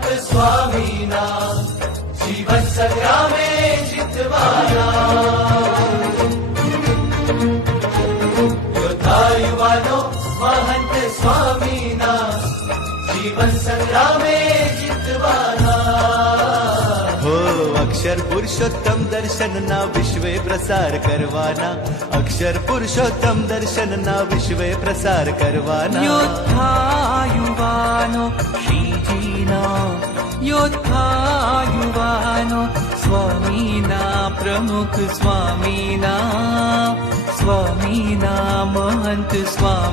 महंत स्वामीना जीवन संग्रामे જીતવાના યોદ્ધા યુવાનો महंत स्वामीना जीवन संग्रामे જીતવાના હો અક્ષર પુરુષોત્તમ દર્શનના વિશ્વે પ્રસાર કરવાના અક્ષર પુરુષોત્તમ દર્શનના વિશ્વે પ્રસાર કરવાના યોદ્ધા યુવાનો શ્રીજીના યોદ્ધા યુવાનો સ્વામીના પ્રમુખ સ્વામીના મહંત સ્વામી